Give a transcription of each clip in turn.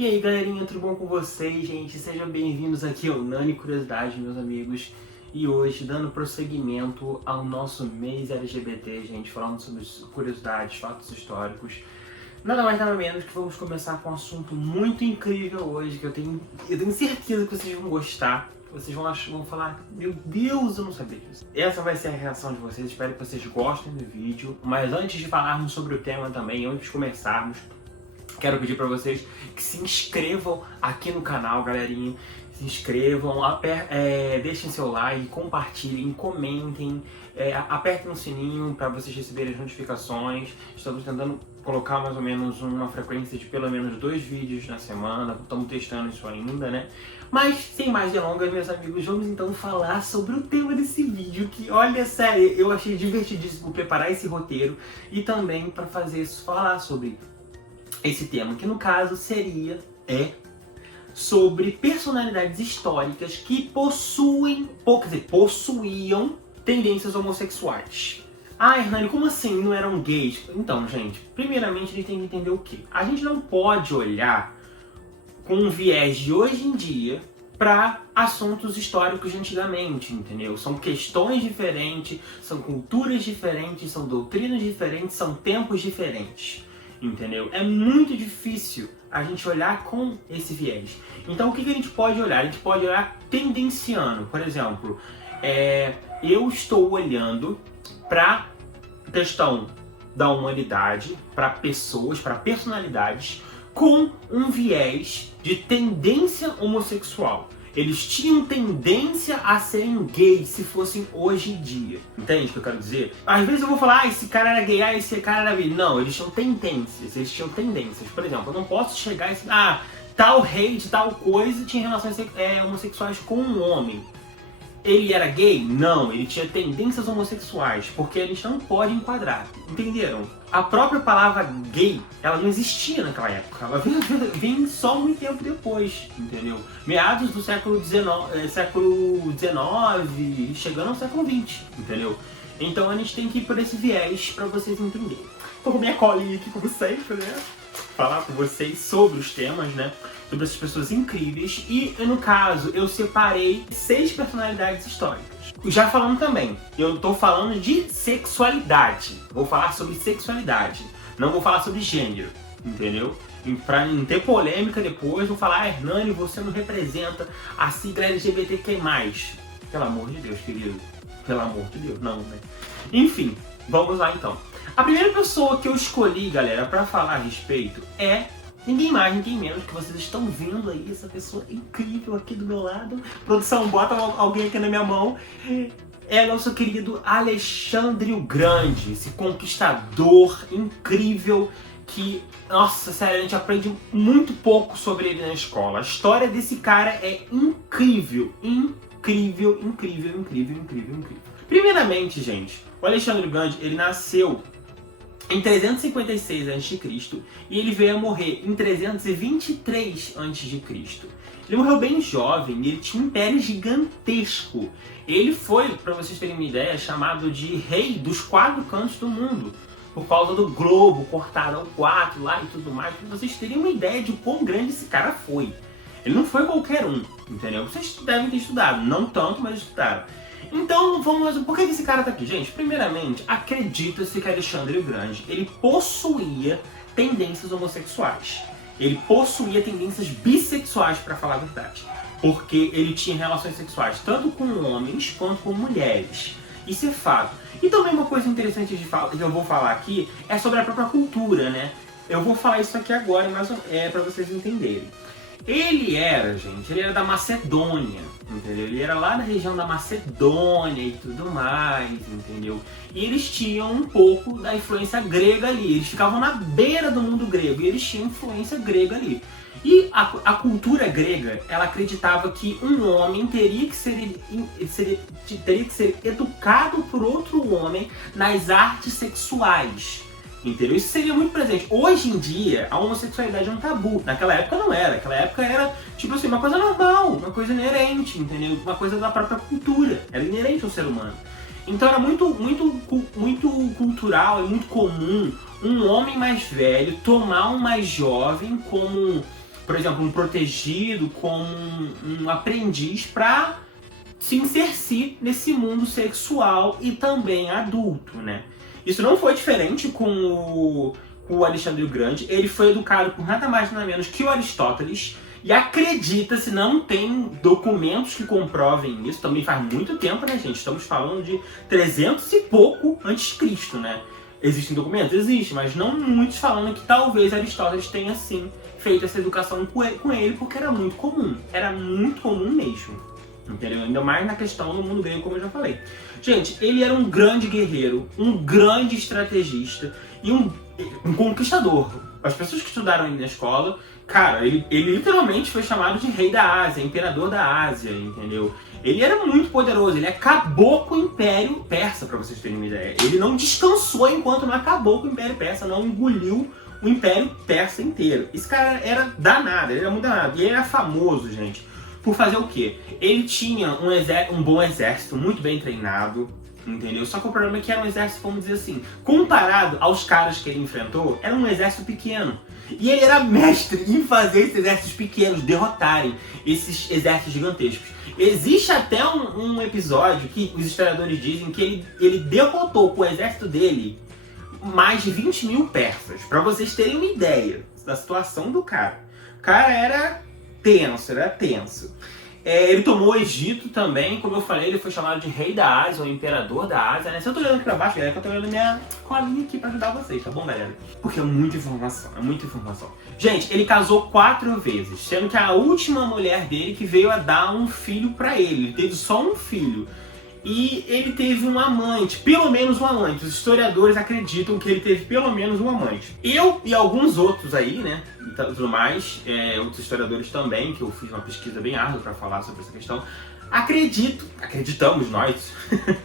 E aí galerinha, tudo bom com vocês, gente? Sejam bem-vindos aqui ao Nani Curiosidade, meus amigos. E hoje, dando prosseguimento ao nosso mês LGBT, gente, falando sobre curiosidades, fatos históricos. Nada mais nada menos que vamos começar com um assunto muito incrível hoje, que eu tenho certeza que vocês vão gostar. Vocês vão falar, meu Deus, eu não sabia disso. Essa vai ser a reação de vocês, espero que vocês gostem do vídeo. Mas antes de falarmos sobre o tema também, antes de começarmos, quero pedir para vocês que se inscrevam aqui no canal, galerinha. Se inscrevam, deixem seu like, compartilhem, comentem, apertem o sininho para vocês receberem as notificações. Estamos tentando colocar mais ou menos uma frequência de pelo menos 2 vídeos na semana. Estamos testando isso ainda, né? Mas, sem mais delongas, meus amigos, vamos então falar sobre o tema desse vídeo, que, olha, sério, eu achei divertidíssimo preparar esse roteiro e também para falar sobre esse tema, que no caso seria, sobre personalidades históricas que possuíam tendências homossexuais. Ah, Hernani, como assim? Não eram gays? Então, gente, primeiramente a gente tem que entender o quê? A gente não pode olhar com um viés de hoje em dia para assuntos históricos de antigamente, entendeu? São questões diferentes, são culturas diferentes, são doutrinas diferentes, são tempos diferentes, entendeu? É muito difícil a gente olhar com esse viés. Então o que a gente pode olhar? A gente pode olhar tendenciando. Por exemplo, eu estou olhando para a questão da humanidade, para pessoas, para personalidades com um viés de tendência homossexual. Eles tinham tendência a serem gays se fossem hoje em dia. Entende o que eu quero dizer? Às vezes eu vou falar, esse cara era gay, esse cara era gay. Não, eles tinham tendências. Por exemplo, eu não posso chegar e dizer, tal rei de tal coisa tinha relações homossexuais com um homem. Ele era gay? Não, ele tinha tendências homossexuais, porque a gente não pode enquadrar, entenderam? A própria palavra gay, ela não existia naquela época, ela vem só muito tempo depois, entendeu? Meados do século XIX, chegando ao século XX, entendeu? Então a gente tem que ir por esse viés para vocês entenderem. Tô com minha colinha aqui como sempre, né? Falar com vocês sobre os temas, né? Sobre essas pessoas incríveis. E, no caso, eu separei 6 personalidades históricas. Já falando também, eu tô falando de sexualidade. Vou falar sobre sexualidade. Não vou falar sobre gênero, entendeu? E pra não ter polêmica depois, vou falar, Hernani, você não representa a sigla LGBTQ+. Pelo amor de Deus, querido. Pelo amor de Deus, não, né? Enfim, vamos lá então. A primeira pessoa que eu escolhi, galera, pra falar a respeito é ninguém mais, ninguém menos que vocês estão vendo aí, essa pessoa incrível aqui do meu lado. Produção, bota alguém aqui na minha mão. É nosso querido Alexandre o Grande, esse conquistador incrível que, nossa, sério, a gente aprende muito pouco sobre ele na escola. A história desse cara é incrível, incrível. Primeiramente, gente, o Alexandre o Grande, ele nasceu em 356 a.C. e ele veio a morrer em 323 a.C. Ele morreu bem jovem e ele tinha um império gigantesco. Ele foi, para vocês terem uma ideia, chamado de rei dos 4 cantos do mundo, por causa do globo cortado ao 4 lá e tudo mais, para vocês terem uma ideia de quão grande esse cara foi. Ele não foi qualquer um, entendeu? Vocês devem ter estudado, não tanto, mas estudaram. Então, por que esse cara tá aqui? Gente, primeiramente, acredita-se que Alexandre o Grande, ele possuía tendências homossexuais. Ele possuía tendências bissexuais, para falar a verdade. Porque ele tinha relações sexuais tanto com homens quanto com mulheres. Isso é fato. E também uma coisa interessante que eu vou falar aqui é sobre a própria cultura, né? Eu vou falar isso aqui agora, mas para vocês entenderem. Ele era da Macedônia, entendeu? Ele era lá na região da Macedônia e tudo mais, entendeu? E eles tinham um pouco da influência grega ali. Eles ficavam na beira do mundo grego e eles tinham influência grega ali. E a cultura grega, ela acreditava que um homem teria que ser educado por outro homem nas artes sexuais. Entendeu? Isso seria muito presente. Hoje em dia, a homossexualidade é um tabu. Naquela época não era. Naquela época era, tipo assim, uma coisa normal, uma coisa inerente, entendeu? Uma coisa da própria cultura. Era inerente ao ser humano. Então era muito cultural e muito comum um homem mais velho tomar um mais jovem como por exemplo, um protegido como um aprendiz para se inserir nesse mundo sexual e também adulto, né? Isso não foi diferente com o Alexandre o Grande. Ele foi educado por nada mais nada menos que o Aristóteles. E acredita-se, não tem documentos que comprovem isso. Também faz muito tempo, né, gente? Estamos falando de 300 e pouco antes de Cristo, né? Existem documentos? Existem, mas não muitos falando que talvez Aristóteles tenha, sim, feito essa educação com ele, porque era muito comum. Era muito comum mesmo. Entendeu? Ainda mais na questão do mundo grego, como eu já falei. Gente, ele era um grande guerreiro, um grande estrategista e um conquistador. As pessoas que estudaram ele na escola, cara, ele literalmente foi chamado de rei da Ásia, imperador da Ásia, entendeu? Ele era muito poderoso, ele acabou com o Império Persa, pra vocês terem uma ideia. Ele não descansou enquanto não acabou com o Império Persa, não engoliu o Império Persa inteiro. Esse cara era danado, ele era muito danado. E ele era famoso, gente, por fazer o quê? Ele tinha um bom exército, muito bem treinado, entendeu? Só que o problema é que era um exército, vamos dizer assim, comparado aos caras que ele enfrentou, era um exército pequeno. E ele era mestre em fazer esses exércitos pequenos derrotarem esses exércitos gigantescos. Existe até um episódio que os historiadores dizem que ele derrotou com o exército dele mais de 20 mil persas. Pra vocês terem uma ideia da situação do cara. O cara era tenso. Ele tomou o Egito também, como eu falei, ele foi chamado de rei da Ásia, ou imperador da Ásia, né? Se eu tô olhando aqui pra baixo, galera, que eu tô olhando minha colinha aqui pra ajudar vocês, tá bom, galera? Porque é muita informação. Gente, ele casou 4 vezes, sendo que a última mulher dele que veio a dar um filho pra ele. Ele teve só um filho. E ele teve um amante, pelo menos um amante. Os historiadores acreditam que ele teve pelo menos um amante. Eu e alguns outros aí, né, e tudo mais, outros historiadores também, que eu fiz uma pesquisa bem árdua para falar sobre essa questão, acreditamos nós,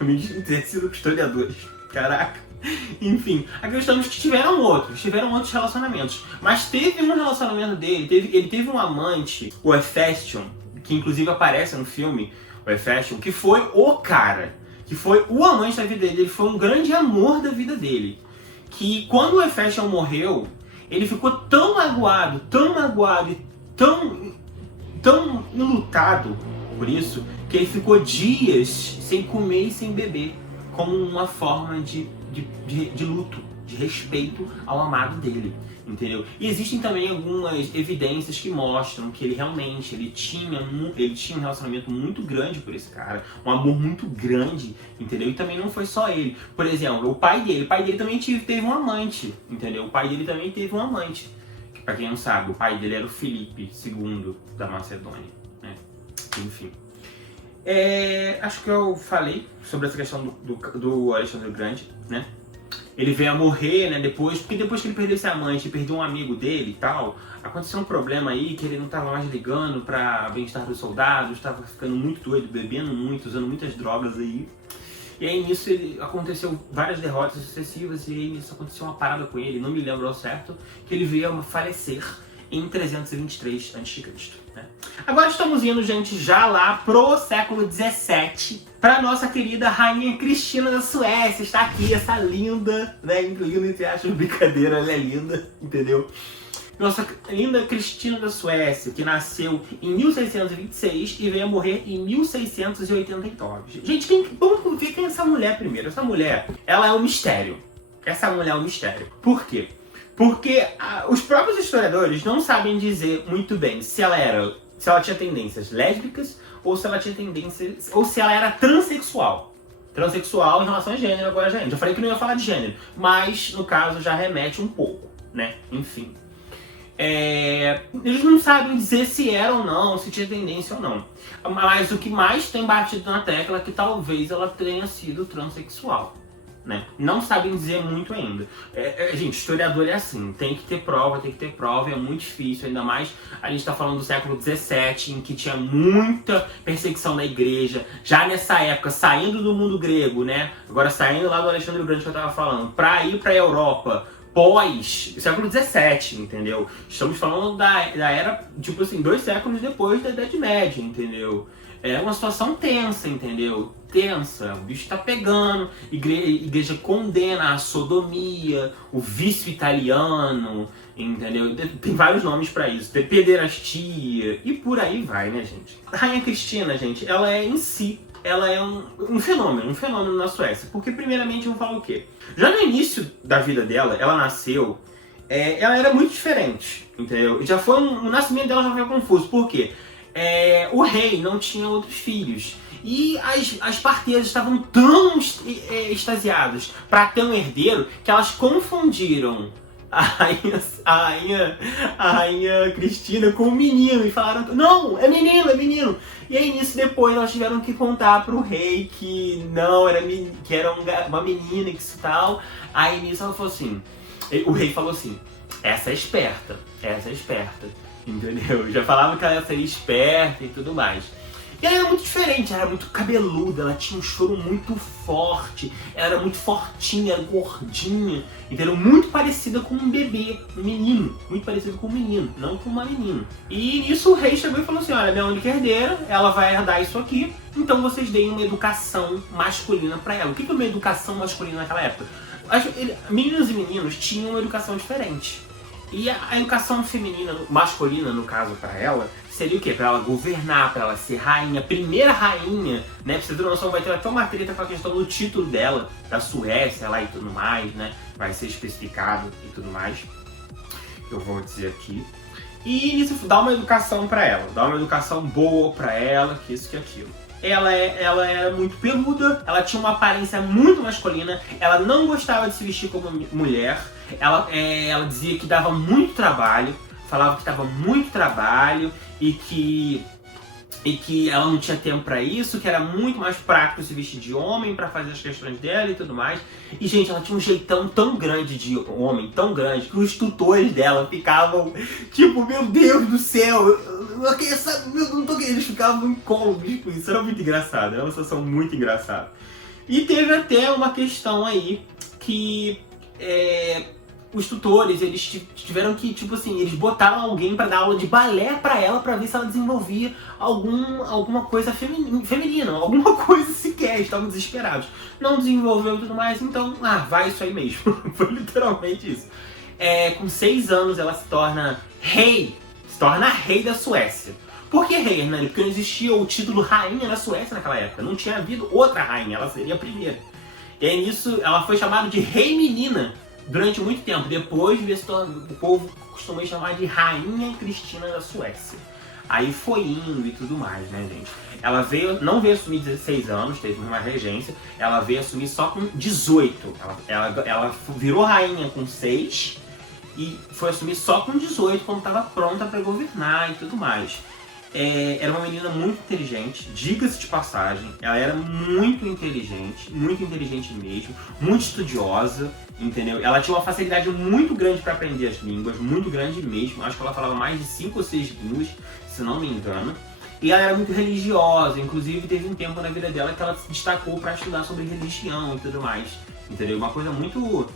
me ter sido historiadores, caraca. Enfim, acreditamos que tiveram outros relacionamentos. Mas teve um relacionamento dele, ele teve um amante, o Hefestion, que inclusive aparece no filme, o Hefestion, que foi o cara, que foi o amante da vida dele, ele foi um grande amor da vida dele. Que quando o Hefestion morreu, ele ficou tão magoado e tão enlutado por isso, que ele ficou dias sem comer e sem beber, como uma forma de luto, de respeito ao amado dele. Entendeu? E existem também algumas evidências que mostram que ele tinha um relacionamento muito grande por esse cara, um amor muito grande, entendeu? E também não foi só ele. Por exemplo, o pai dele também teve um amante, entendeu? O pai dele também teve um amante. Que, pra quem não sabe, o pai dele era o Filipe II da Macedônia, né? Enfim. Acho que eu falei sobre essa questão do Alexandre o Grande, né? Ele veio a morrer, né, porque depois que ele perdeu esse amante, perdeu um amigo dele e tal, aconteceu um problema aí que ele não estava mais ligando para bem-estar dos soldados, estava ficando muito doido, bebendo muito, usando muitas drogas aí. E aí nisso aconteceu várias derrotas sucessivas e aí nisso aconteceu uma parada com ele, não me lembro ao certo, que ele veio a falecer em 323 a.C., né? Agora estamos indo, gente, já lá pro século 17, para nossa querida Rainha Cristina da Suécia. Está aqui essa linda, né, linda entre aspas, brincadeira, ela é linda, entendeu? Nossa linda Cristina da Suécia, que nasceu em 1626 e veio a morrer em 1689. Gente, vamos ver quem é essa mulher primeiro. Essa mulher, ela é um mistério. Por quê? Porque os próprios historiadores não sabem dizer muito bem se ela tinha tendências lésbicas ou se ela era transexual. Transexual em relação a gênero, agora já falei que não ia falar de gênero, mas no caso já remete um pouco, né? Enfim. Eles não sabem dizer se era ou não, se tinha tendência ou não. Mas o que mais tem batido na tecla é que talvez ela tenha sido transexual, né? Não sabem dizer muito ainda. Gente, historiador é assim, tem que ter prova, é muito difícil, ainda mais a gente está falando do século XVII, em que tinha muita perseguição na igreja, já nessa época, saindo do mundo grego, né? Agora saindo lá do Alexandre o Grande que eu estava falando, para ir para a Europa, pós século XVII, entendeu? Estamos falando da era, tipo assim, 2 séculos depois da Idade Média, entendeu? É uma situação tensa, entendeu? Tensa, o bicho tá pegando, igreja condena a sodomia, o vício italiano, entendeu? Tem vários nomes pra isso, tem pederastia e por aí vai, né, gente? A Rainha Cristina, gente, ela é em si, ela é um fenômeno na Suécia, porque primeiramente vamos falar o quê? Já no início da vida dela, ela nasceu, ela era muito diferente, entendeu? Já foi o nascimento dela já foi confuso, por quê? O rei não tinha outros filhos. E as parteiras estavam tão extasiadas para ter um herdeiro que elas confundiram a rainha Cristina com o menino e falaram: não, é menino, é menino. E aí nisso depois elas tiveram que contar pro rei que não, que era uma menina e que isso tal. Aí nisso ela falou assim, o rei falou assim: essa é esperta. Entendeu? Já falava que ela seria esperta e tudo mais. E ela era muito diferente, ela era muito cabeluda, ela tinha um choro muito forte, ela era muito fortinha, era gordinha, entendeu? Muito parecida com um bebê, um menino, muito parecido com um menino, não com uma menina. E nisso o rei chegou e falou assim: olha, minha única herdeira, ela vai herdar isso aqui, então vocês deem uma educação masculina pra ela. O que é uma educação masculina naquela época? Meninos e meninos tinham uma educação diferente. E a educação feminina, masculina no caso pra ela, seria o quê? Pra ela governar, pra ela ser rainha, primeira rainha, né? Pra você ter noção, vai ter até uma treta com a questão do título dela, da Suécia lá e tudo mais, né? Vai ser especificado e tudo mais. Eu vou dizer aqui. E isso dá uma educação pra ela, dá uma educação boa pra ela, que isso que aquilo. Ela era muito peluda, ela tinha uma aparência muito masculina, ela não gostava de se vestir como mulher, ela dizia que dava muito trabalho, falava que dava muito trabalho e que ela não tinha tempo pra isso, que era muito mais prático se vestir de homem pra fazer as questões dela e tudo mais. E, gente, ela tinha um jeitão tão grande de homem, tão grande, que os tutores dela ficavam tipo, meu Deus do céu, eles ficavam incômodos com isso. Era muito engraçado, era uma situação muito engraçada. E teve até uma questão aí que os tutores, eles tiveram que, tipo assim, eles botaram alguém pra dar aula de balé pra ela, pra ver se ela desenvolvia alguma coisa feminina, alguma coisa sequer, estavam desesperados. Não desenvolveu e tudo mais, então, vai isso aí mesmo. Foi literalmente isso. Com 6 anos ela se torna rei da Suécia. Por que rei, né? Porque não existia o título rainha na Suécia naquela época, não tinha havido outra rainha, ela seria a primeira. E aí nisso ela foi chamada de rei menina durante muito tempo. Depois o povo costumou chamar de Rainha Cristina da Suécia. Aí foi indo e tudo mais, né, gente? Ela não veio assumir 16 anos, teve uma regência, ela veio assumir só com 18. Ela virou rainha com 6 e foi assumir só com 18, quando estava pronta para governar e tudo mais. Era uma menina muito inteligente, diga-se de passagem, ela era muito inteligente mesmo, muito estudiosa, entendeu? Ela tinha uma facilidade muito grande para aprender as línguas, muito grande mesmo, acho que ela falava mais de 5 ou 6 línguas, se não me engano. E ela era muito religiosa, inclusive teve um tempo na vida dela que ela se destacou para estudar sobre religião e tudo mais, entendeu? Uma coisa muito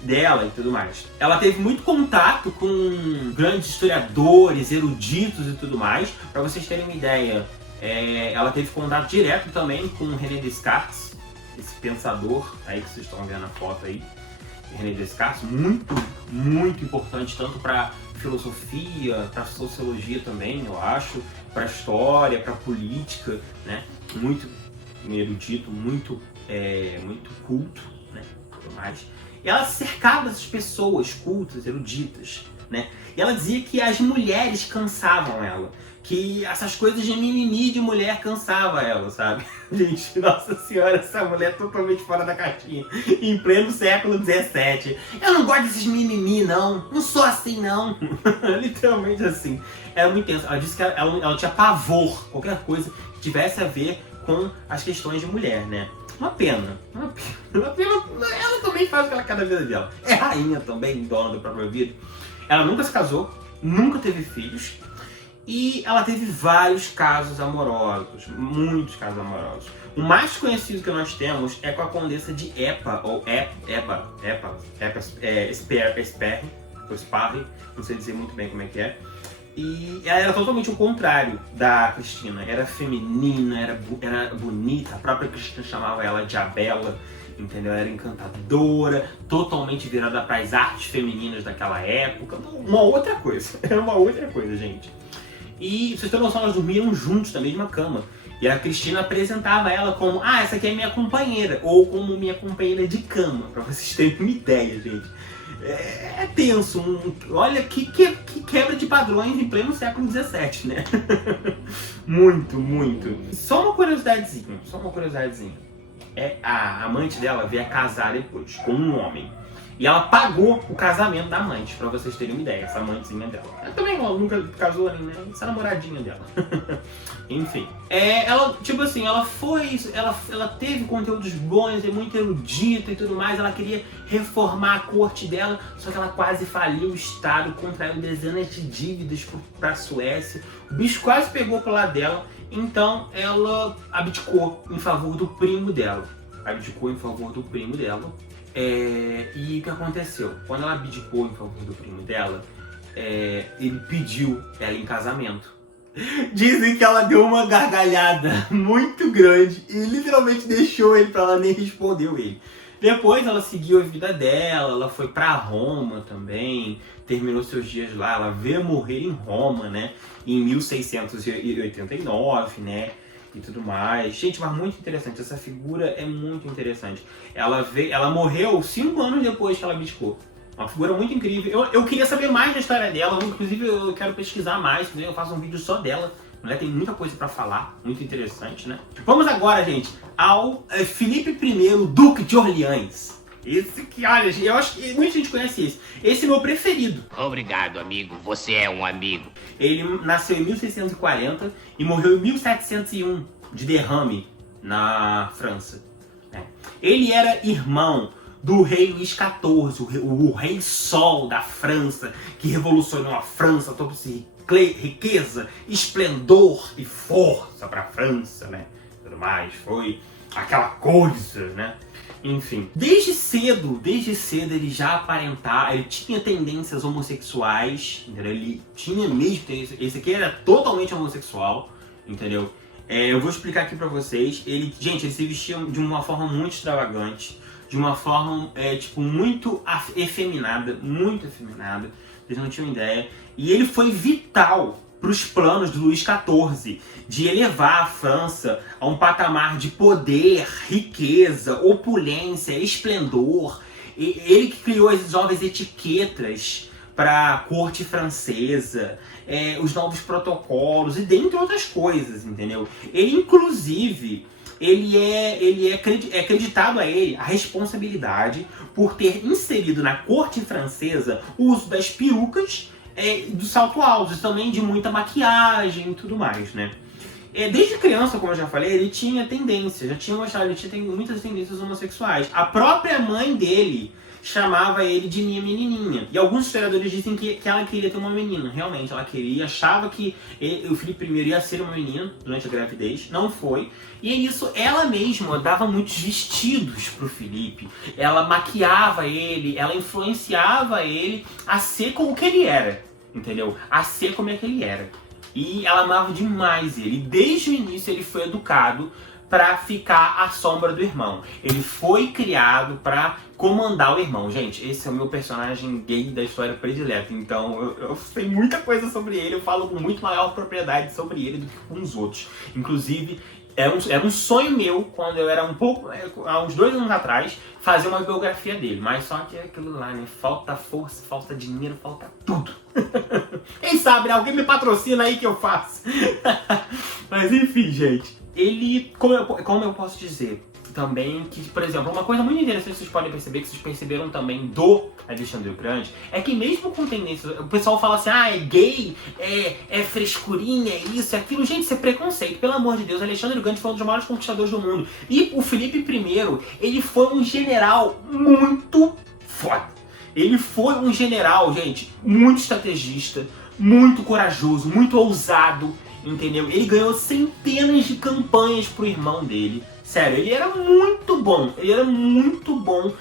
dela e tudo mais. Ela teve muito contato com grandes historiadores, eruditos e tudo mais. Para vocês terem uma ideia, ela teve contato direto também com René Descartes, esse pensador aí que vocês estão vendo a foto aí, René Descartes, muito, muito importante tanto para filosofia, para sociologia também, eu acho, para história, para política, né? Muito erudito, muito culto, né? Tudo mais. E ela se cercava dessas pessoas cultas, eruditas, né? E ela dizia que as mulheres cansavam ela, que essas coisas de mimimi de mulher cansavam ela, sabe? Gente, nossa senhora, essa mulher é totalmente fora da caixinha, em pleno século XVII. Eu não gosto desses mimimi, não sou assim, não. Literalmente assim. Era muito intenso. Ela disse que ela tinha pavor, qualquer coisa que tivesse a ver com as questões de mulher, né? Uma pena. Ela também faz o que ela quer da vida dela. É rainha também, dona da própria vida. Ela nunca se casou, nunca teve filhos. E ela teve vários casos amorosos, muitos casos amorosos. O mais conhecido que nós temos é com a condessa de Epa, ou Sperry, não sei dizer muito bem como é que é. E ela era totalmente o contrário da Cristina. Era feminina, era bonita. A própria Cristina chamava ela de Abela, entendeu? Era encantadora, totalmente virada para as artes femininas daquela época. Uma outra coisa. Era uma outra coisa, gente. E, vocês têm noção, elas dormiam juntos na mesma cama. E a Cristina apresentava ela como, essa aqui é minha companheira. Ou como minha companheira de cama, pra vocês terem uma ideia, gente. É tenso. Olha que quebra de padrões em pleno século XVII, né? Muito, muito. Só uma curiosidadezinha. A amante dela veio a casar depois com um homem. E ela pagou o casamento da amante, pra vocês terem uma ideia, essa amantezinha dela. Ela também nunca casou, né? Essa namoradinha dela. Enfim. Ela, tipo assim, ela teve conteúdos bons, é muito erudita e tudo mais. Ela queria reformar a corte dela, só que ela quase faliu o Estado, contraiu dezenas de dívidas pra Suécia. O bicho quase pegou pro lado dela, então ela abdicou em favor do primo dela. E o que aconteceu? Quando ela abdicou em favor do primo dela, ele pediu ela em casamento. Dizem que ela deu uma gargalhada muito grande e literalmente deixou ele pra ela, nem respondeu ele. Depois ela seguiu a vida dela, ela foi pra Roma também, terminou seus dias lá, ela veio morrer em Roma, né? Em 1689, né? E tudo mais. Gente, mas muito interessante. Essa figura é muito interessante. Ela morreu 5 anos depois que ela abdicou. Uma figura muito incrível. Eu queria saber mais da história dela. Inclusive, eu quero pesquisar mais. Eu faço um vídeo só dela. A mulher tem muita coisa pra falar. Muito interessante, né? Vamos agora, gente, ao Felipe I, Duque de Orleans. Esse que, olha, eu acho que muita gente conhece esse. Esse é meu preferido. Obrigado, amigo. Você é um amigo. Ele nasceu em 1640 e morreu em 1701 de derrame na França. Ele era irmão do rei Luís XIV, o rei Sol da França, que revolucionou a França, trouxe riqueza, esplendor e força para a França, né? Tudo mais, foi aquela coisa, né? Enfim, desde cedo ele já aparentava, ele tinha tendências homossexuais, entendeu? Ele tinha mesmo tendência, esse aqui era totalmente homossexual, entendeu? Eu vou explicar aqui pra vocês. Ele se vestia de uma forma muito extravagante, de uma forma, muito efeminada, vocês não tinham ideia. E ele foi vital para os planos do Luís XIV de elevar a França a um patamar de poder, riqueza, opulência, esplendor. Ele que criou as novas etiquetas para a corte francesa, os novos protocolos e dentre outras coisas, entendeu? Ele, inclusive, é acreditado a ele a responsabilidade por ter inserido na corte francesa o uso das perucas, do salto alto, também de muita maquiagem e tudo mais, né? Desde criança, como eu já falei, ele tinha tendências, ele tinha muitas tendências homossexuais. A própria mãe dele chamava ele de minha menininha. E alguns historiadores dizem que ela queria ter uma menina. Realmente, ela queria, achava que o Felipe I ia ser uma menina durante a gravidez. Não foi. E é isso, ela mesma dava muitos vestidos pro Felipe. Ela maquiava ele, ela influenciava ele a ser como que ele era. Entendeu? A ser como é que ele era. E ela amava demais ele. Desde o início ele foi educado para ficar à sombra do irmão. Ele foi criado para comandar o irmão. Gente, esse é o meu personagem gay da história predileto. Então eu sei muita coisa sobre ele. Eu falo com muito maior propriedade sobre ele do que com os outros. Inclusive, era um sonho meu, quando eu era há uns 2 anos atrás, fazer uma biografia dele. Mas só que é aquilo lá, né? Falta força, falta dinheiro, falta tudo. Quem sabe, né? Alguém me patrocina aí que eu faço. Mas enfim, gente. Ele, como eu posso dizer também, que, por exemplo, uma coisa muito interessante que vocês podem perceber, que vocês perceberam também do Alexandre o Grande, é que mesmo com tendências, o pessoal fala assim, é gay, é frescurinha, é isso, é aquilo. Gente, isso é preconceito, pelo amor de Deus. Alexandre o Grande foi um dos maiores conquistadores do mundo. E o Felipe I, ele foi um general muito foda. Ele foi um general, gente, muito estrategista, muito corajoso, muito ousado, entendeu? Ele ganhou centenas de campanhas pro irmão dele. Sério, ele era muito bom. Ele era muito bom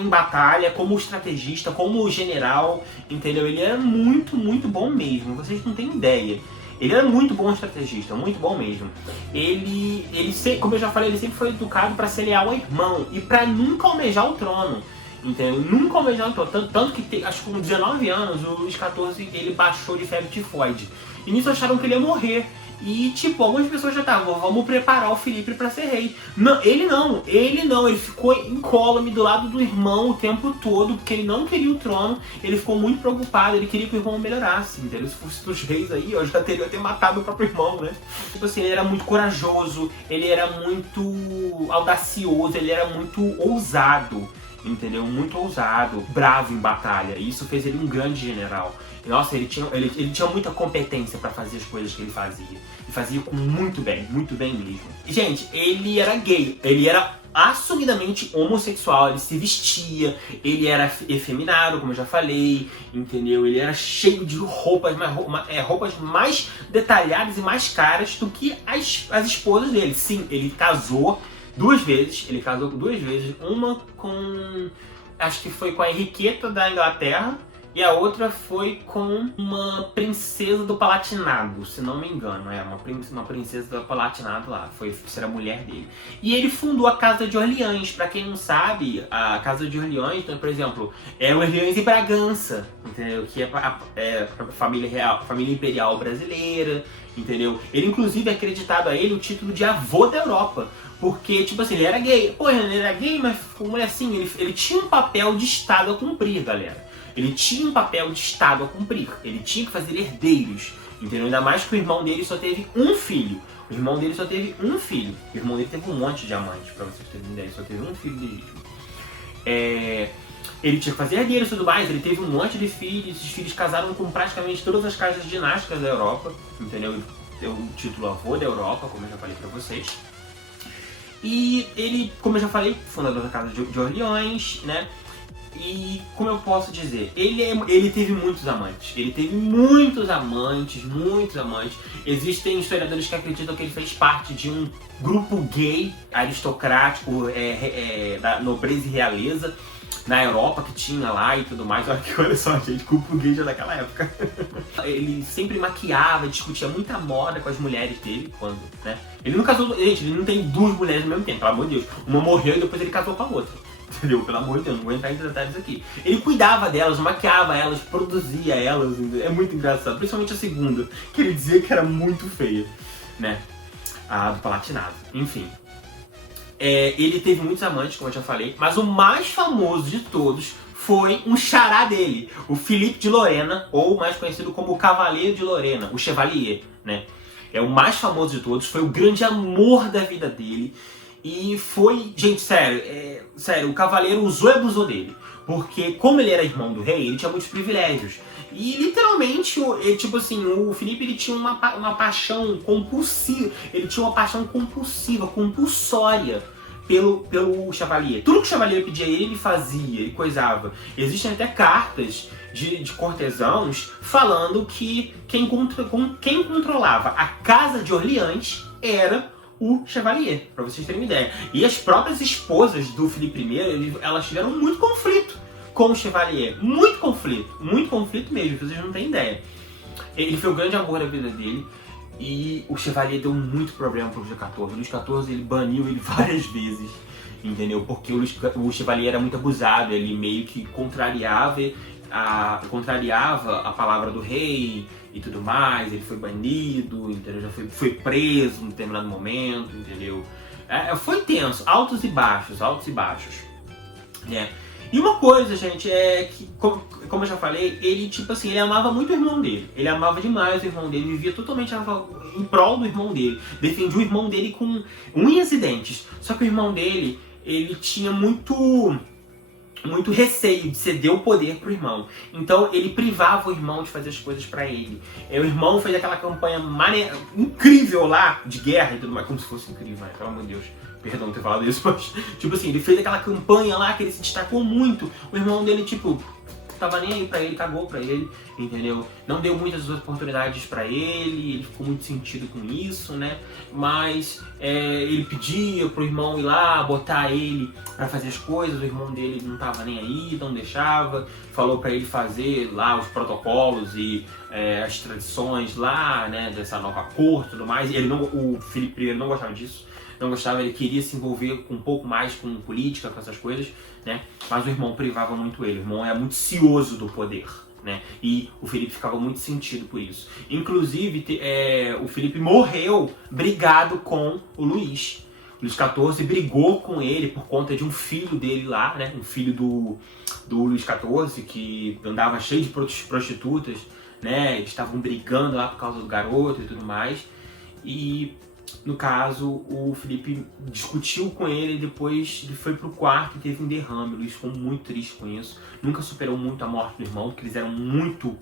em batalha, como estrategista, como general, entendeu? Ele era muito, muito bom mesmo. Vocês não têm ideia. Ele era muito bom estrategista, muito bom mesmo. Como eu já falei, ele sempre foi educado para ser leal ao irmão e para nunca almejar o trono. Entendeu? Nunca almejar o trono. Tanto que, acho que com 19 anos, o Luís XIV, ele baixou de febre tifoide. E nisso acharam que ele ia morrer. E, tipo, algumas pessoas já estavam, vamos preparar o Felipe pra ser rei. Não, ele ficou incólume do lado do irmão o tempo todo, porque ele não queria o trono, ele ficou muito preocupado, ele queria que o irmão melhorasse, entendeu? Se fosse dos reis aí, eu já teria até matado o próprio irmão, né? Tipo assim, ele era muito corajoso, ele era muito audacioso, ele era muito ousado, entendeu? Muito ousado, bravo em batalha, e isso fez ele um grande general. Nossa, ele tinha muita competência pra fazer as coisas que ele fazia. E fazia muito bem mesmo. Gente, ele era gay, ele era assumidamente homossexual, ele se vestia, ele era efeminado, como eu já falei, entendeu? Ele era cheio de roupas mais detalhadas e mais caras do que as esposas dele. Sim, ele casou duas vezes, uma com, acho que foi com a Henriqueta da Inglaterra, e a outra foi com uma princesa do Palatinado, se não me engano. Uma princesa do Palatinado lá. Será a mulher dele. E ele fundou a Casa de Orleans. Pra quem não sabe, a Casa de Orleans, então, por exemplo, é Orleans e Bragança, entendeu? Que é a família real, família imperial brasileira, entendeu? Ele, inclusive, é acreditado a ele o título de avô da Europa. Porque, tipo assim, ele era gay. Pô, ele era gay, mas como é assim? Ele tinha um papel de Estado a cumprir, galera. Ele tinha um papel de Estado a cumprir. Ele tinha que fazer herdeiros. Entendeu? Ainda mais que o irmão dele só teve um filho. O irmão dele teve um monte de amantes, pra vocês terem ideia. Ele só teve um filho legítimo. Ele tinha que fazer herdeiros e tudo mais. Ele teve um monte de filhos. Esses filhos casaram com praticamente todas as casas dinásticas da Europa. Entendeu? Ele deu o título avô da Europa, como eu já falei pra vocês. E ele, como eu já falei, fundador da Casa de Orleans, né? E como eu posso dizer, ele teve muitos amantes. Muitos amantes. Existem historiadores que acreditam que ele fez parte de um grupo gay aristocrático da nobreza e realeza na Europa, que tinha lá e tudo mais. Olha só, gente, grupo gay já naquela época. Ele sempre maquiava, discutia muita moda com as mulheres dele, né? Ele não casou, gente, ele não tem duas mulheres ao mesmo tempo, pelo amor de Deus. Uma morreu e depois ele casou com a outra. Entendeu? Pelo amor de Deus, não vou entrar em detalhes aqui. Ele cuidava delas, maquiava elas, produzia elas, entendeu? É muito engraçado. Principalmente a segunda, que ele dizia que era muito feia, né? A do Palatinado. Enfim. Ele teve muitos amantes, como eu já falei, mas o mais famoso de todos foi um xará dele, o Felipe de Lorena, ou mais conhecido como o Cavaleiro de Lorena, o Chevalier, né? É o mais famoso de todos, foi o grande amor da vida dele. E foi, gente, sério, o cavaleiro usou e abusou dele. Porque como ele era irmão do rei, ele tinha muitos privilégios. E literalmente, tipo assim, o Felipe ele tinha uma paixão compulsiva. Ele tinha uma paixão compulsória pelo Chevalier. Tudo que o Chevalier pedia a ele, ele fazia, ele coisava. Existem até cartas de cortesãos falando que quem controlava a Casa de Orleans era o Chevalier, pra vocês terem uma ideia. E as próprias esposas do Felipe I, elas tiveram muito conflito com o Chevalier. Muito conflito mesmo, vocês não têm ideia. Ele foi o grande amor da vida dele. E o Chevalier deu muito problema pro Luís XIV. O Luís XIV ele baniu ele várias vezes, entendeu? Porque o Chevalier era muito abusado, ele meio que contrariava a palavra do rei e tudo mais. Ele foi banido, entendeu? Já foi preso em determinado momento, entendeu? Foi tenso, altos e baixos, né? E uma coisa, gente, é que, como eu já falei, ele, tipo assim, ele amava muito o irmão dele. Ele amava demais o irmão dele, vivia totalmente em prol do irmão dele. Defendia o irmão dele com unhas e dentes. Só que o irmão dele, ele tinha muito receio de ceder o poder pro irmão. Então ele privava o irmão de fazer as coisas pra ele. O irmão fez aquela campanha incrível lá, de guerra e tudo mais, como se fosse incrível, né? Pelo amor de Deus. Perdão ter falado isso, mas, tipo assim, ele fez aquela campanha lá que ele se destacou muito. O irmão dele, tipo, tava nem aí pra ele, cagou pra ele. entendeu? Não deu muitas oportunidades pra ele ficou muito sentido com isso, né? Mas ele pedia pro irmão ir lá, botar ele pra fazer as coisas, o irmão dele não tava nem aí, não deixava, falou pra ele fazer lá os protocolos e as tradições lá, né, dessa nova corte e tudo mais. O Filipe I não gostava disso, não gostava, ele queria se envolver um pouco mais com política, com essas coisas, né? Mas o irmão privava muito ele, o irmão era muito cioso do poder, né? E o Felipe ficava muito sentido por isso. Inclusive, o Felipe morreu brigado com o Luís. O Luís XIV brigou com ele por conta de um filho dele lá, né? Um filho do Luís XIV que andava cheio de prostitutas, né? Eles estavam brigando lá por causa do garoto e tudo mais. E no caso, o Felipe discutiu com ele, depois ele foi pro quarto e teve um derrame. O Luís ficou muito triste com isso. Nunca superou muito a morte do irmão, porque eles eram muito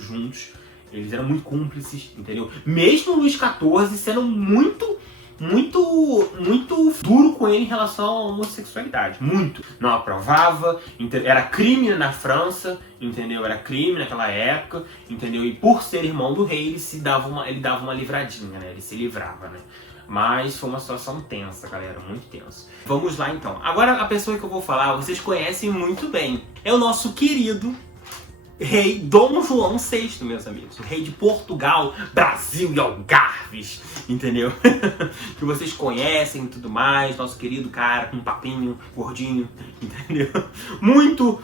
juntos. Eles eram muito cúmplices, entendeu? Mesmo o Luís XIV sendo muito duro com ele em relação à homossexualidade. Muito. Não aprovava, era crime na França, entendeu? Era crime naquela época, entendeu? E por ser irmão do rei, ele dava uma livradinha, né? Ele se livrava, né? Mas foi uma situação tensa, galera, muito tensa. Vamos lá, então. Agora, a pessoa que eu vou falar, vocês conhecem muito bem. É o nosso querido rei Dom João VI, meus amigos. O rei de Portugal, Brasil e Algarves, entendeu? Que vocês conhecem e tudo mais. Nosso querido cara com um papinho gordinho, entendeu? Muito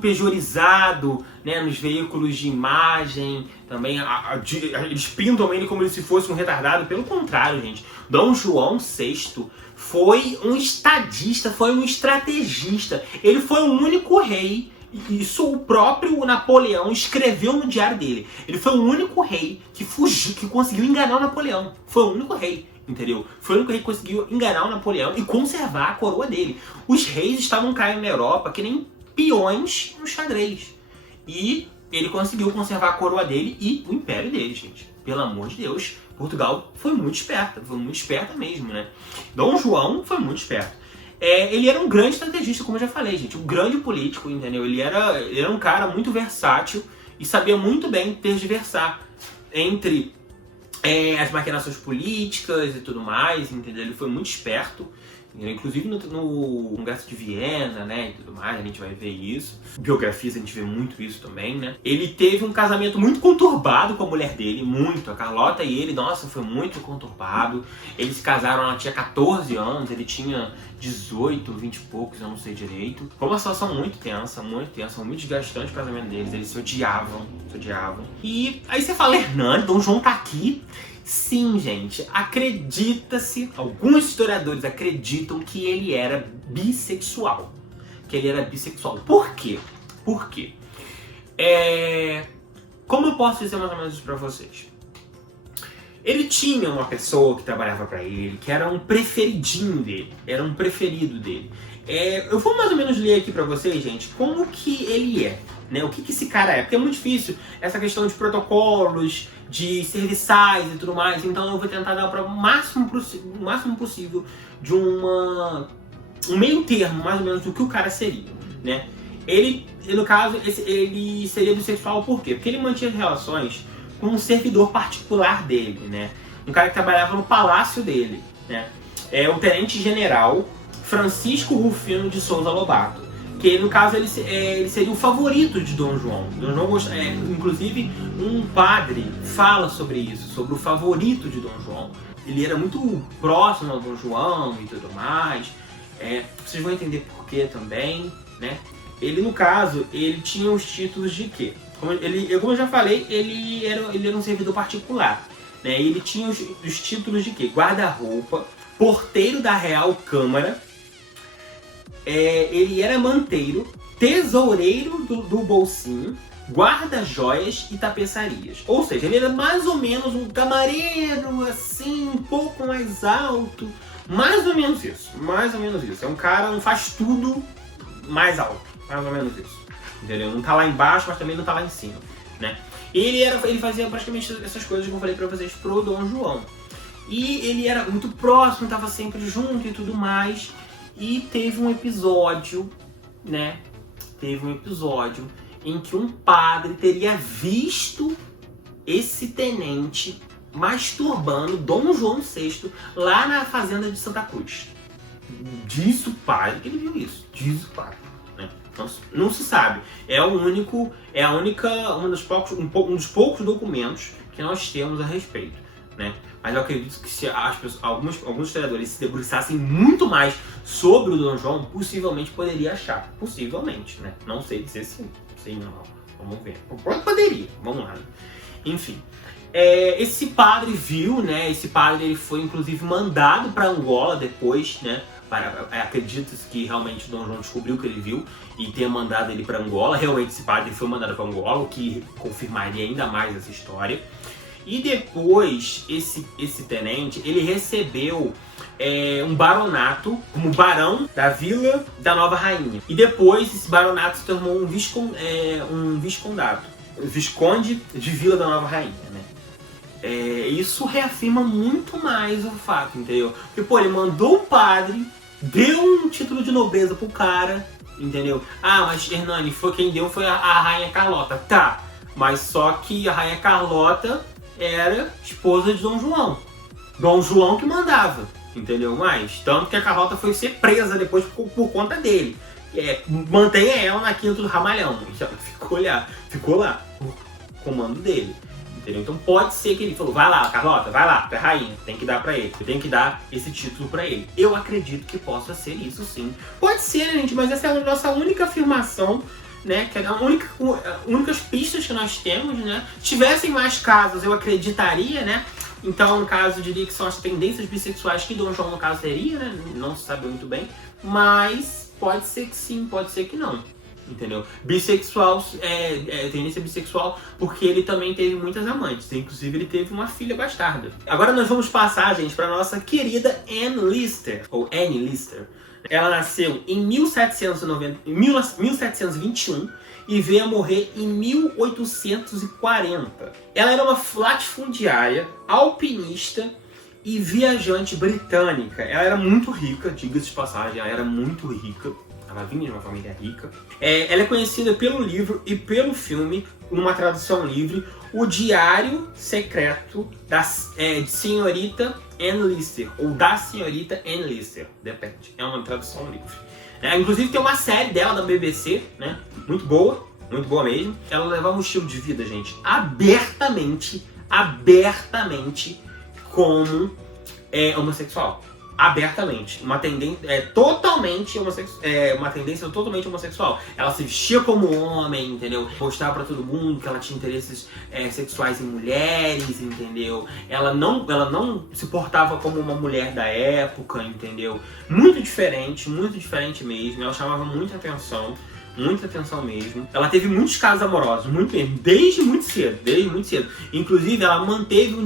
pejorizado, né, nos veículos de imagem. Também eles pintam ele como se fosse um retardado. Pelo contrário, gente. Dom João VI foi um estadista, foi um estrategista. Ele foi o único rei. Isso o próprio Napoleão escreveu no diário dele. Ele foi o único rei que fugiu, que conseguiu enganar o Napoleão. Foi o único rei, entendeu? Foi o único rei que conseguiu enganar o Napoleão e conservar a coroa dele. Os reis estavam caindo na Europa que nem peões no xadrez. E ele conseguiu conservar a coroa dele e o império dele, gente. Pelo amor de Deus, Portugal foi muito esperta mesmo, né? Dom João foi muito esperto. Ele era um grande estrategista, como eu já falei, gente. Um grande político, entendeu? Ele era um cara muito versátil e sabia muito bem tergiversar entre as maquinações políticas e tudo mais, entendeu? Ele foi muito esperto. Inclusive no Congresso de Viena, né, e tudo mais, a gente vai ver isso. Biografias, a gente vê muito isso também, né. Ele teve um casamento muito conturbado com a mulher dele, muito. A Carlota e ele, nossa, foi muito conturbado. Eles se casaram, ela tinha 14 anos, ele tinha 18, 20 e poucos, eu não sei direito. Foi uma situação muito tensa, muito desgastante o casamento deles. Eles se odiavam. E aí você fala, Hernani, Dom João tá aqui. Sim, gente, acredita-se, alguns historiadores acreditam que ele era bissexual. Por quê? Como eu posso dizer mais ou menos isso pra vocês? Ele tinha uma pessoa que trabalhava pra ele, que era um preferidinho dele, era um preferido dele. Eu vou mais ou menos ler aqui pra vocês, gente, como que ele é, né? O que esse cara é, porque é muito difícil essa questão de protocolos, de serviçais e tudo mais, então eu vou tentar dar o máximo possível de um meio termo, mais ou menos, do que o cara seria, né? Ele, no caso, ele seria bissexual por quê? Porque ele mantinha relações com um servidor particular dele, né? Um cara que trabalhava no palácio dele, né? É o tenente-general Francisco Rufino de Souza Lobato, que no caso ele seria o favorito de Dom João. Dom João, inclusive um padre fala sobre isso, sobre o favorito de Dom João. Ele era muito próximo ao Dom João e tudo mais. Vocês vão entender por quê também, né? Ele, no caso, ele tinha os títulos de quê? Como eu já falei, ele era um servidor particular, né? Ele tinha os títulos de quê? Guarda-roupa, porteiro da Real Câmara, ele era manteiro, tesoureiro do bolsinho, guarda-joias e tapeçarias. Ou seja, ele era mais ou menos um camareiro, assim, um pouco mais alto. Mais ou menos isso. É um cara, não faz tudo mais alto. Mais ou menos isso. Entendeu? Não tá lá embaixo, mas também não tá lá em cima, né? Ele fazia praticamente essas coisas que eu falei pra vocês pro Dom João. E ele era muito próximo, tava sempre junto e tudo mais. E teve um episódio, né? em que um padre teria visto esse tenente masturbando Dom João VI lá na fazenda de Santa Cruz. Diz o padre que ele viu isso. Diz o padre. Né? Não se sabe. Um dos poucos documentos que nós temos a respeito. Né? Mas eu acredito que se alguns historiadores se debruçassem muito mais sobre o Dom João, possivelmente poderia achar. Possivelmente, né? Não sei dizer sim. Sei não. Vamos ver. Poderia. Vamos lá. Né? Enfim. Esse padre viu, né? Esse padre ele foi inclusive mandado para Angola depois, né? Acredita-se que realmente o Dom João descobriu o que ele viu e tenha mandado ele para Angola. Realmente esse padre foi mandado para Angola, o que confirmaria ainda mais essa história. E depois, esse tenente, ele recebeu um baronato como barão da Vila da Nova Rainha. E depois, esse baronato se tornou um viscondado. Visconde de Vila da Nova Rainha, né? Isso reafirma muito mais o fato, entendeu? Porque, pô, ele mandou o padre, deu um título de nobreza pro cara, entendeu? Ah, mas Hernani, quem deu foi a Rainha Carlota. Tá, mas só que a Rainha Carlota era esposa de Dom João. Dom João que mandava, entendeu? Mas, tanto que a Carlota foi ser presa depois por conta dele. Mantenha ela na quinta do Ramalhão. Ela ficou lá, por comando dele. Entendeu? Então pode ser que ele falou, vai lá, Carlota, vai lá, tu é rainha, tem que dar pra ele. Eu tenho que dar esse título pra ele. Eu acredito que possa ser isso sim. Pode ser, gente, mas essa é a nossa única afirmação, né? Que é únicas pistas que nós temos, né? Se tivessem mais casos, eu acreditaria, né? Então, no caso, eu diria que são as tendências bissexuais que Dom João, no caso, teria, né? Não se sabe muito bem. Mas pode ser que sim, pode ser que não. Entendeu? Bissexual, tendência bissexual, porque ele também teve muitas amantes. Inclusive, ele teve uma filha bastarda. Agora nós vamos passar, gente, para nossa querida Anne Lister, ou Anne Lister. Ela nasceu em 1721 e veio a morrer em 1840. Ela era uma latifundiária, alpinista e viajante britânica. Ela era muito rica, diga-se de passagem, ela era muito rica. Ela vinha de uma família rica. Ela é conhecida pelo livro e pelo filme, numa tradução livre, O Diário Secreto de Senhorita Anne Lister, ou da Senhorita Anne Lister, depende. É uma tradução livre. Inclusive tem uma série dela da BBC, né? Muito boa mesmo. Ela levava um estilo de vida, gente, abertamente como homossexual. Abertamente, uma tendência totalmente homossexual. Ela se vestia como homem, entendeu? Mostrava pra todo mundo que ela tinha interesses sexuais em mulheres, entendeu? Ela não se portava como uma mulher da época, entendeu? Muito diferente mesmo. Ela chamava muita atenção mesmo. Ela teve muitos casos amorosos, muito mesmo, desde muito cedo. Inclusive, ela manteve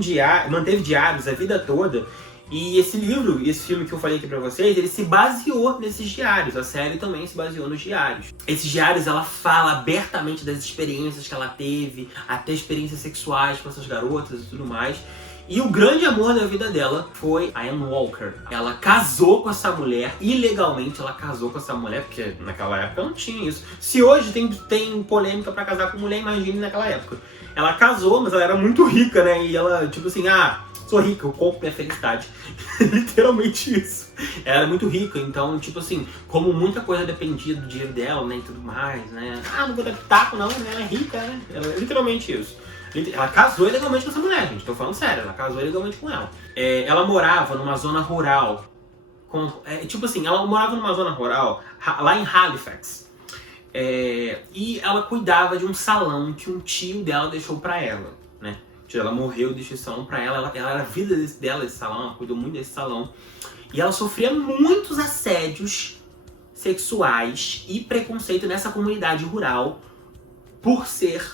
diários a vida toda. E esse livro, esse filme que eu falei aqui pra vocês, ele se baseou nesses diários. A série também se baseou nos diários. Esses diários, ela fala abertamente das experiências que ela teve, até experiências sexuais com essas garotas e tudo mais. E o grande amor da vida dela foi a Anne Walker. Ela casou com essa mulher, ilegalmente ela casou com essa mulher, porque naquela época não tinha isso. Se hoje tem polêmica pra casar com mulher, imagine naquela época. Ela casou, mas ela era muito rica, né? E ela, tipo assim, sou rica, eu compro minha felicidade. Literalmente isso. Ela era muito rica, então, tipo assim, como muita coisa dependia do dinheiro dela, né, e tudo mais, né? Não vou dar pitaco não, né? Ela é rica, né? Literalmente isso. Ela casou ilegalmente com essa mulher, gente. Tô falando sério, ela casou ilegalmente com ela. Ela morava numa zona rural. Ela morava numa zona rural, lá em Halifax. E ela cuidava de um salão que um tio dela deixou pra ela, né? Ela morreu, deixou esse salão pra ela. Ela era a vida dela, esse salão, ela cuidou muito desse salão. E ela sofria muitos assédios sexuais e preconceito nessa comunidade rural por ser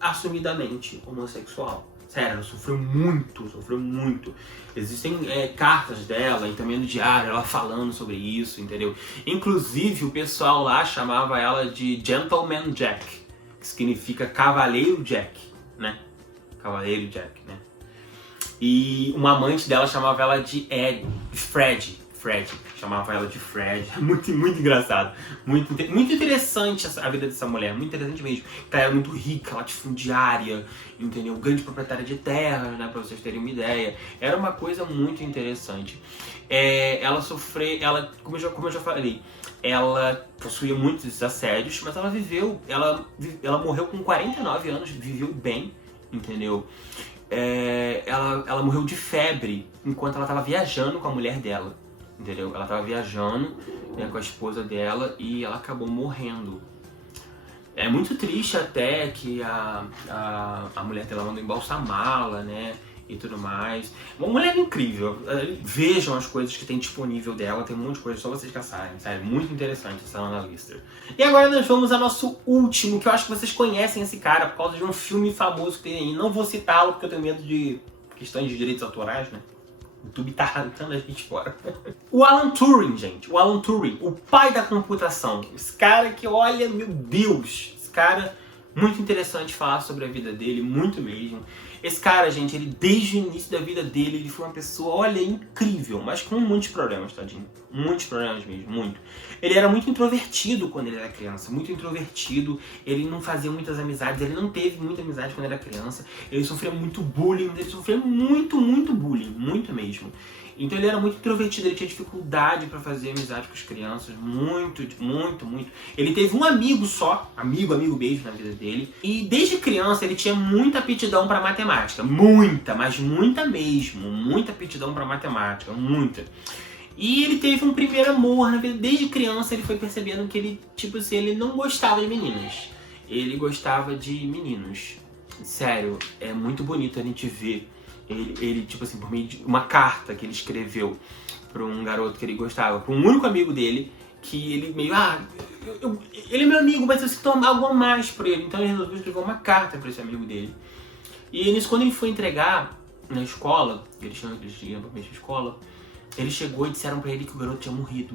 assumidamente homossexual. Sério, ela sofreu muito. Existem cartas dela e também no diário, ela falando sobre isso, entendeu? Inclusive, o pessoal lá chamava ela de Gentleman Jack, que significa Cavaleiro Jack, né? Cavaleiro Jack, né? E uma amante dela chamava ela de Fred Fred. Chamava ela de Fred. Muito engraçado. Muito interessante a vida dessa mulher. Muito interessante mesmo. Ela era muito rica, latifundiária, entendeu? Grande proprietária de terras, né? Pra vocês terem uma ideia. Era uma coisa muito interessante. Ela sofreu... Como eu já falei, ela possuía muitos assédios, mas ela viveu... Ela morreu com 49 anos, viveu bem, entendeu? Ela morreu de febre enquanto ela estava viajando com a mulher dela, entendeu? Ela estava viajando, né, com a esposa dela e ela acabou morrendo. É muito triste até que a mulher dela mandou embalsamá-la, né, e tudo mais. Uma mulher incrível. Vejam as coisas que tem disponível dela, tem um monte de coisa, só vocês caçarem, sabe? Muito interessante essa Ana Lister. E agora nós vamos ao nosso último, que eu acho que vocês conhecem esse cara por causa de um filme famoso que tem aí. Não vou citá-lo porque eu tenho medo de questões de direitos autorais, né? O YouTube tá arrancando a gente fora. O Alan Turing, gente. O Alan Turing, o pai da computação. Esse cara que, olha, meu Deus. Esse cara, muito interessante falar sobre a vida dele, muito mesmo. Esse cara, gente, ele desde o início da vida dele, ele foi uma pessoa, olha, incrível, mas com muitos problemas, tadinho. Muitos problemas mesmo, muito. Ele era muito introvertido quando ele era criança, muito introvertido, ele não fazia muitas amizades, ele não teve muita amizade quando era criança, ele sofreu muito bullying, ele sofreu muito bullying, muito mesmo. Então ele era muito introvertido, ele tinha dificuldade pra fazer amizade com as crianças, muito. Ele teve um amigo só, amigo mesmo na vida dele. E desde criança ele tinha muita aptidão pra matemática, mas muita mesmo, muita aptidão pra matemática, muita. E ele teve um primeiro amor na vida, desde criança ele foi percebendo que ele, tipo assim, ele não gostava de meninas. Ele gostava de meninos. Sério, é muito bonito a gente ver ele, tipo assim, por meio de uma carta que ele escreveu pra um garoto que ele gostava, pra um único amigo dele, que ele meio, ele é meu amigo, mas eu sinto algo a mais por ele. Então ele resolveu escrever uma carta pra esse amigo dele. E nisso, quando ele foi entregar na escola, eles tinham pra mesma escola, ele chegou e disseram pra ele que o garoto tinha morrido.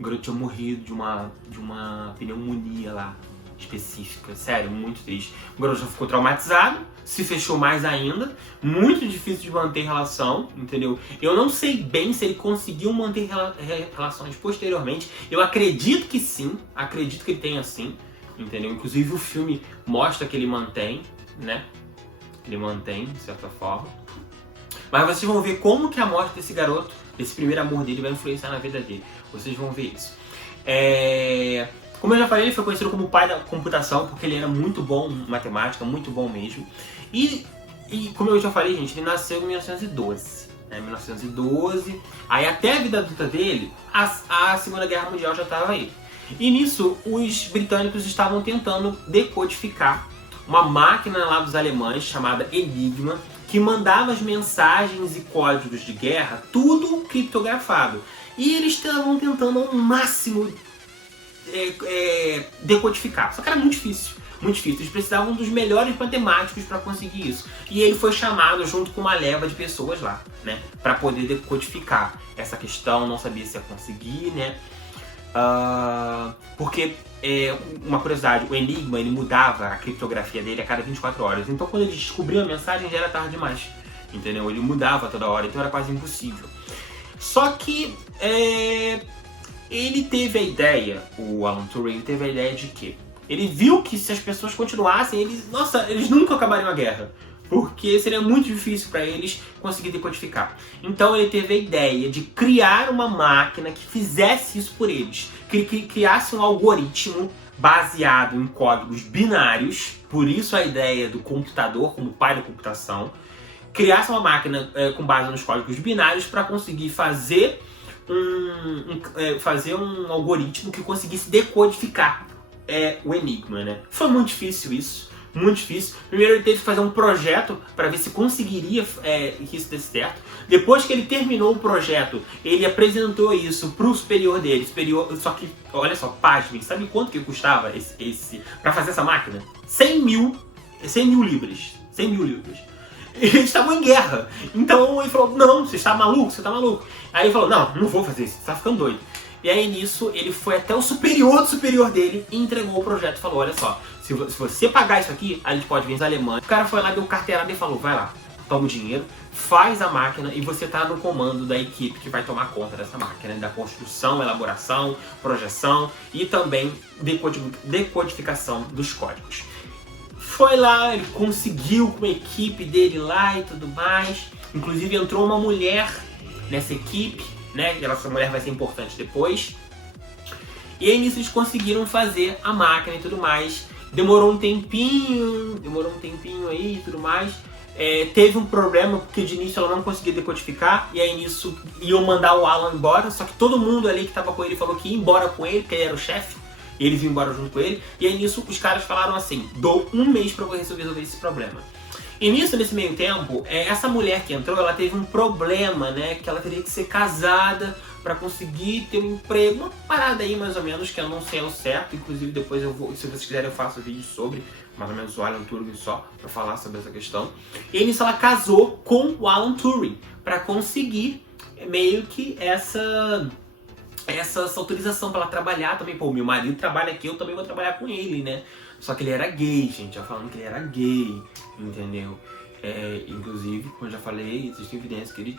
O garoto tinha morrido de uma pneumonia lá, específica. Sério, muito triste. O garoto já ficou traumatizado, se fechou mais ainda, muito difícil de manter relação, entendeu? Eu não sei bem se ele conseguiu manter relações posteriormente. Eu acredito que sim, acredito que ele tenha sim, entendeu? Inclusive o filme mostra que ele mantém, né? Ele mantém, de certa forma. Mas vocês vão ver como que a morte desse garoto, esse primeiro amor dele, vai influenciar na vida dele. Vocês vão ver isso. Como eu já falei, ele foi conhecido como o pai da computação, porque ele era muito bom em matemática, muito bom mesmo. E como eu já falei, gente, ele nasceu em 1912. Né? 1912, aí até a vida adulta dele, a Segunda Guerra Mundial já estava aí. E nisso, os britânicos estavam tentando decodificar uma máquina lá dos alemães, chamada Enigma, que mandava as mensagens e códigos de guerra, tudo criptografado. E eles estavam tentando ao máximo decodificar. Só que era muito difícil, muito difícil. Eles precisavam dos melhores matemáticos para conseguir isso. E ele foi chamado junto com uma leva de pessoas lá, né, para poder decodificar essa questão. Não sabia se ia conseguir, né? Porque, uma curiosidade, o Enigma, ele mudava a criptografia dele a cada 24 horas. Então quando ele descobriu a mensagem já era tarde demais, entendeu? Ele mudava toda hora, então era quase impossível. Só que ele teve a ideia, o Alan Turing, ele teve a ideia de que ele viu que se as pessoas continuassem, eles nunca acabariam a guerra. Porque seria muito difícil para eles conseguir decodificar. Então ele teve a ideia de criar uma máquina que fizesse isso por eles. Que criasse um algoritmo baseado em códigos binários. Por isso a ideia do computador como pai da computação. Criasse uma máquina com base nos códigos binários para conseguir fazer um algoritmo que conseguisse decodificar o Enigma, né? Foi muito difícil isso. Muito difícil. Primeiro ele teve que fazer um projeto para ver se conseguiria que isso desse certo. Depois que ele terminou o projeto, ele apresentou isso pro superior dele. Só que, olha só, pasmem, sabe quanto que custava para fazer essa máquina? 100 mil libras. 100 mil libras. Eles estavam em guerra. Então ele falou, não, você está maluco? Você está maluco? Aí ele falou, não vou fazer isso, você está ficando doido. E aí nisso ele foi até o superior do superior dele e entregou o projeto e falou, olha só, se você pagar isso aqui, a gente pode vir os alemães. O cara foi lá, deu carteirada e falou, vai lá, toma o dinheiro, faz a máquina e você está no comando da equipe que vai tomar conta dessa máquina, da construção, elaboração, projeção e também decodificação dos códigos. Foi lá, ele conseguiu com a equipe dele lá e tudo mais. Inclusive entrou uma mulher nessa equipe, né? E essa mulher vai ser importante depois. E aí nisso eles conseguiram fazer a máquina e tudo mais. Demorou um tempinho aí e tudo mais. Teve um problema porque de início ela não conseguia decodificar. E aí nisso iam mandar o Alan embora. Só que todo mundo ali que estava com ele falou que ia embora com ele, porque ele era o chefe. E eles iam embora junto com ele. E aí nisso os caras falaram assim: dou um mês pra você resolver esse problema. E nisso, nesse meio tempo, essa mulher que entrou, ela teve um problema, né? Que ela teria que ser casada pra conseguir ter um emprego. Uma parada aí, mais ou menos, que eu não sei ao certo. Inclusive, depois eu vou, se vocês quiserem, eu faço vídeo sobre, mais ou menos, o Alan Turing só, pra falar sobre essa questão. E aí nisso ela casou com o Alan Turing, pra conseguir meio que essa autorização pra ela trabalhar também. Pô, meu marido trabalha aqui, eu também vou trabalhar com ele, né? Só que ele era gay, gente, já falando que ele era gay, entendeu? Inclusive, como eu já falei, existem evidências que ele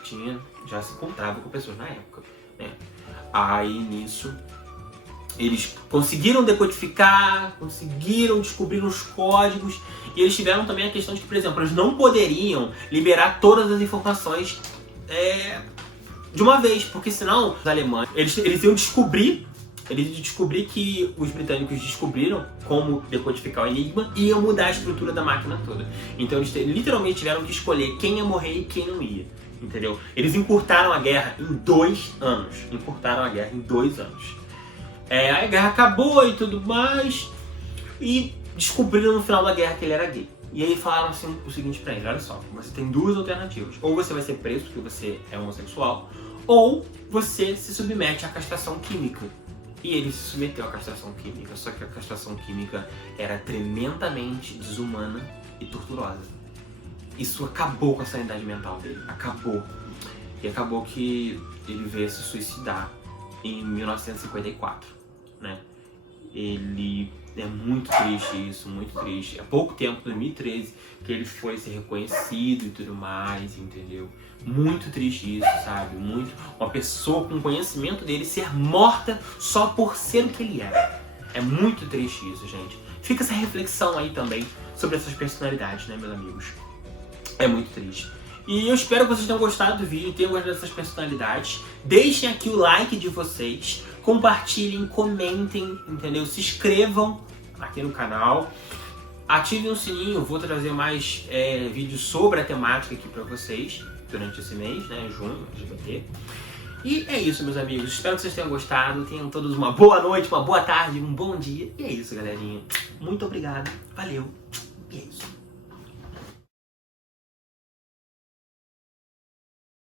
já se encontrava com pessoas na época, né? Aí, nisso, eles conseguiram decodificar, conseguiram descobrir os códigos, e eles tiveram também a questão de que, por exemplo, eles não poderiam liberar todas as informações de uma vez, porque senão os alemães, eles iam descobrir que os britânicos descobriram como decodificar o enigma e iam mudar a estrutura da máquina toda. Então eles literalmente tiveram que escolher quem ia morrer e quem não ia, entendeu? Eles encurtaram a guerra em 2 anos. A guerra acabou e tudo mais, e descobriram no final da guerra que ele era gay. E aí falaram assim o seguinte pra ele: olha só, você tem 2 alternativas. Ou você vai ser preso porque você é homossexual, ou você se submete à castração química. E ele se submeteu à castração química, só que a castração química era tremendamente desumana e torturosa. Isso acabou com a sanidade mental dele, acabou. E acabou que ele veio se suicidar em 1954, né? É muito triste isso, muito triste. Há pouco tempo, 2013, que ele foi ser reconhecido e tudo mais, entendeu? Muito triste isso, sabe? Uma pessoa com conhecimento dele ser morta só por ser o que ele era. É muito triste isso, gente. Fica essa reflexão aí também sobre essas personalidades, né, meus amigos? É muito triste. E eu espero que vocês tenham gostado do vídeo, tenham gostado dessas personalidades. Deixem aqui o like de vocês, compartilhem, comentem, entendeu? Se inscrevam aqui no canal. Ativem o sininho, vou trazer mais vídeos sobre a temática aqui pra vocês durante esse mês, né, junho, LGBT. E é isso, meus amigos. Espero que vocês tenham gostado. Tenham todos uma boa noite, uma boa tarde, um bom dia. E é isso, galerinha. Muito obrigado. Valeu. E é isso.